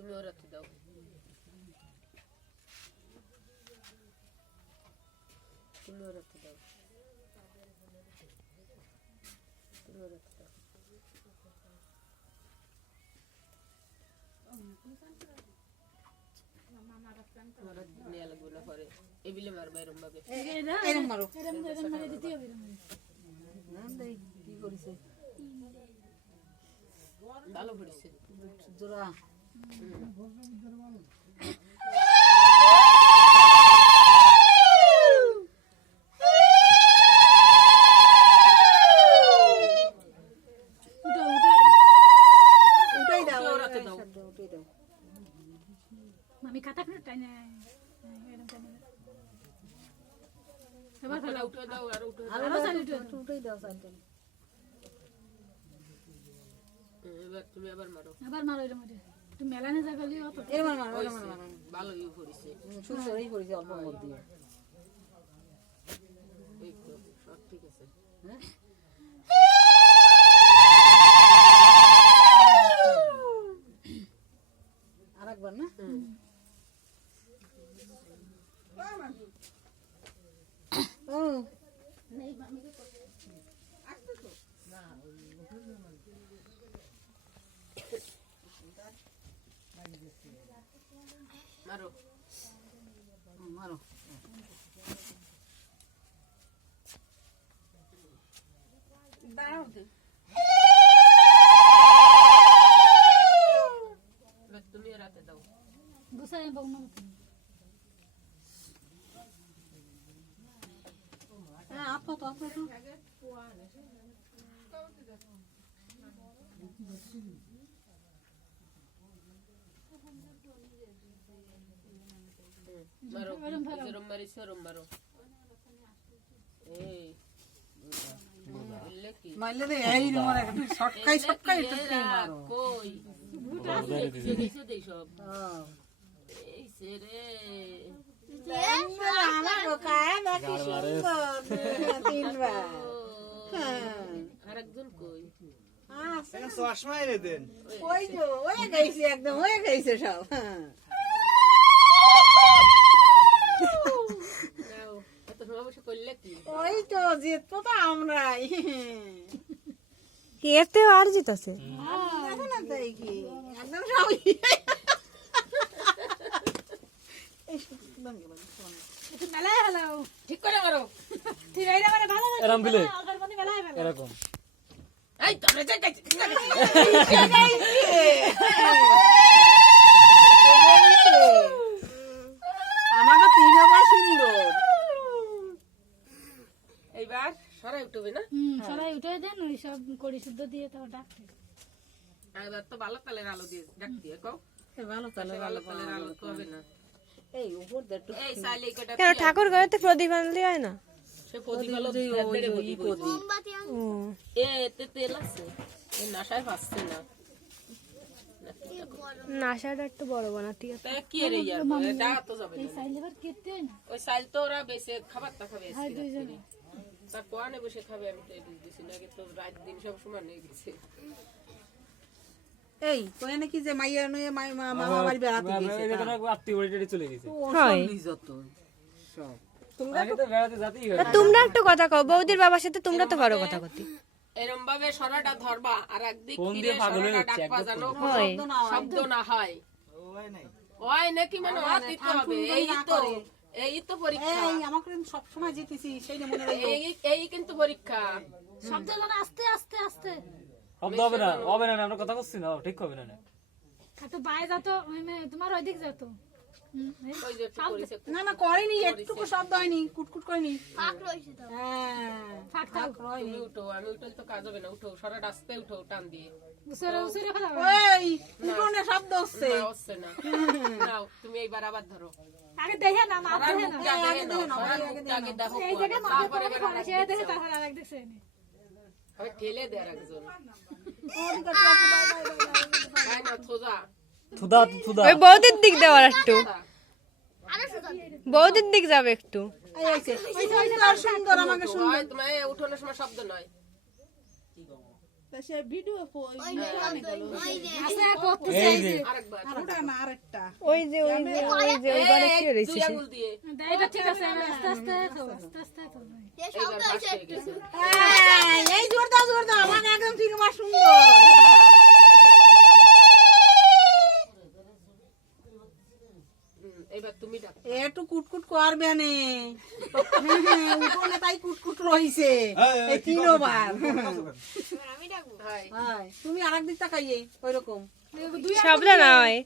তুমি ওরাতে দাও তুমি ওরাতে দাও তুমি ওরাতে দাও মারা নিয়ে লাগবে না পরে এবিলে মারবা এরম ভাবে এরম মারো এরম মারে দিতে হবে না দেই কি করিছে ভালো পড়ছে জোড়া উঠাই দাও ওরাতে দাও উঠাই দাও মামি কাটা করে টাইনা এরম টাইনা এবার খেলা উঠে দাও আর উঠে দাও আরো উঠাই দাও সাইডটা এবার তুমি আবার মারো আবার মারো এরম এটা তুমি মেলানে জাগালি অত এরম মারো এরম মারো ভালো ইউ পড়ছে সুন্দরই করেছে অল্প মধ্যে এই তো সব ঠিক আছে হ্যাঁ আরেকবার না ও মারো মারো দাঁড়াও দে এবার তুমি রাতে দাও গোসাই বগনা হ্যাঁ আপা তো মারো যেরম মারি সেরম মারো এই বললে কি মারলে রে এই তোমার একটু শটকাই একটু মারো কই দেখে দেই সব হ্যাঁ এই সে রে আমার কায়া নাকি সুন্দর তিনবার আরেকজন কই চশমাই রে দেন ওই যে ওয়ে গেছে একদম হয়ে গেছে সব নাও এত সমস্যা করলে কি ওই তো জিতবো তো আমরাই এতে আর জিতাছে দেখো না তাই কি একদম সব একটু মেলায় হলাও ঠিক করে মারো তুই এইটা মানে ভালো লাগে এরম বিলে আগের মনে মেলায় ফেলা এরকম এই তোমরা যাই গাইছি আমাকে তিনবার সুন্দর এইবার সরাই উঠবে না সরাই উঠে দেন ওই সব কড়ি শুদ্ধ দিয়ে তো ডাকতে এবার তো ভালো তালের আলো দিয়ে ডাক দিয়ে কও ভালো তাহলে ভালো তালের আলো তো হবে না এই উপর দিয়ে একটু এই সাইলে কটা কেন ঠাকুর ঘরেতে প্রদীপ আনলে হয় না সে প্রদীপ আলো ও এতে তেল আছে এই নাশায় পাচ্ছে না নাশাটা একটু বড় বানা ঠিক আছে তাই কি রে ইয়ার এটা তো যাবে না সাইল এবার কেটে হয় না ওই সাইল তো ওরা বেশি খাবার তা খাবে আর দুইজনে তার কোয়ানে বসে খাবে আমি তো এই বুঝতেছি না তো রাত দিন সব সময় নিয়ে গেছে এই কই নাকি যে মাইয়া নয়ে মামা বাড়ি বেড়াতে গেছে আত্মীয় বাড়ি চলে গেছে হয় যত সব আগে তো বেড়াতে যাতেই হয় তা তোমরা একটু কথা কও বৌদির বাবার সাথে তোমরা তো পারো কথা কতি এরম ভাবে সরাটা ধরবা আর একদিক ফোন ফিরে দিয়ে পাগল হয়ে সরাটা যাচ্ছে, ডাকবা একদম জানো হয় শব্দ না হয় ওই নাই ওই নাকি মানে হাত দিতে হবে এই তো পরীক্ষা এই আমাকে সব সময় জিতেছি সেইটা মনে রাখো এই কিন্তু পরীক্ষা শব্দ যেন আস্তে আস্তে আস্তে শব্দ হবে না আমরা কথা করছি না ঠিক হবে না এত বাইরে যাতো তোমার ওইদিক যাতো ওই যে একটু করেছে না না করেনি একটুকু শব্দ হয়নি কুটকুট করেনি হ্যাঁ ফাঁক থাক তুমি উঠো আমি উঠলে তো কাজ হবে না উঠো সরাটা আস্তে উঠো টান দিয়ে উসরে উসরে কথা এই উঠোনে শব্দ হচ্ছে না হচ্ছে না নাও তুমি এইবার আবার ধরো আগে দেখে না মা সরার দেখে না মুখটা দেখে নাও, সরার মুখটা আগে দেখো এই জায়গায় মা তারপরে পরে পড়ে সে দেখে তারপর আরেক দেখছে আমি ঠেলে দেয় একজন তাই না সোজা থুদা ওই বৌদির দিক দেওয়ার একটু বৌদির দিক যাবে একটু এই আইছে সুন্দর সুন্দর আমাকে সুন্দর হয় তোমার উঠোনের সময় শব্দ নয় তা সে ভিডিও আচ্ছা করতেছে এই যে আরেকবার ওটা না আরেকটা ওই যে ওই ঘরে কি রয়েছে দুই আঙুল দিয়ে এইটা ঠিক আছে আস্তে আস্তে খাও আস্তে আস্তে খাও এইবার ফাঁস হয়ে গেছে এই জোর দাও আমার একদম ঠিক আমার সুন্দর এইবার তুমি ডাক একটু কুটকুট করবে নে উঠোনে তাই কুটকুট রইছে এই তিনবার হাই হাই তুমি আরেক দিক তাকাইয়ে ওইরকম শব্দ না হয়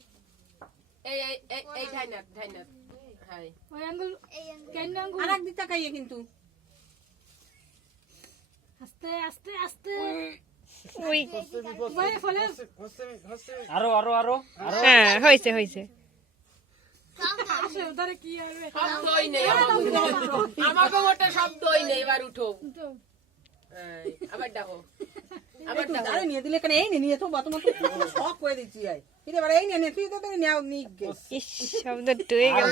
এই এই এই- এই ঢাইনাত হাই ওই আঙ্গুল কেন আঙ্গুল আরেক দিক তাকাইয়ে কিন্তু আস্তে আস্তে আস্তে ওই ওই ফলে আরো আরো আরো হ্যাঁ হয়েছে আসে ধরে কি হবে শব্দই নেই আমাকে ওটা শব্দই নেই এবার উঠো এই, আবার ডাকো আবার ডাকো আরে নিয়ে দিলে কেন এই নিয়ে তো তোমার তো শখ করে দিচ্ছি আই এটা এবার এই নিয়ে তুই তো নাও নিক গে ইস শব্দ টুয়ে গেল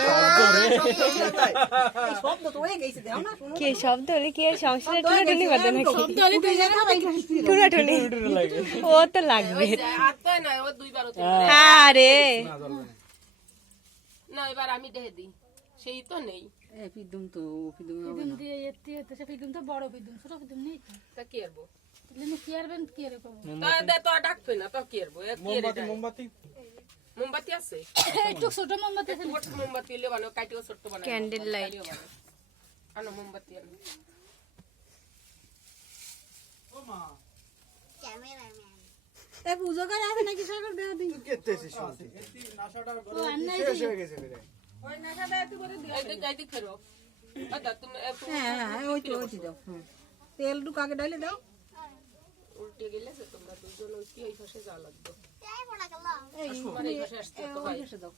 এই শব্দ তো হয়ে গেছে দাও না শোনো কি শব্দ হলে কি আর সংসারে টুনি বাদে নাকি শব্দ হলে তুই জানা ভাই টুনি লাগে ও তো লাগবে আর তো না ও দুইবার হতে আরে না এবার আমি দেখে দিই সেই তো নেই এ পিদুম তো পিদুম পিদুম দিয়ে এতে এতে সে পিদুম তো বড় পিদুম ছোট পিদুম নেই তো তা কি আরবো তাহলে কি আরবেন কি এরকম তা দে তো আর ডাকবে না তো কি আরবো মোমবাতি আছে একটু ছোট মোমবাতি আছে ছোট মোমবাতি হলে বানাও কাটিও ছোট বানাও ক্যান্ডেল লাইট আনো মোমবাতি আনো এ পুজো করে আছে নাকি সাগর দেওয়া দিই ও আন্নাই ওই নাকাটা একটু করে দিও এই দিক ফেরো আদা তুমি হ্যাঁ ওই তো দাও তেল টুক আগে ডাইলে দাও উল্টে গেলে তোমরা দুজন কি এই পাশে যাওয়া লাগবে এই আমার এই পাশে আসতে তো ভাই এসে দাও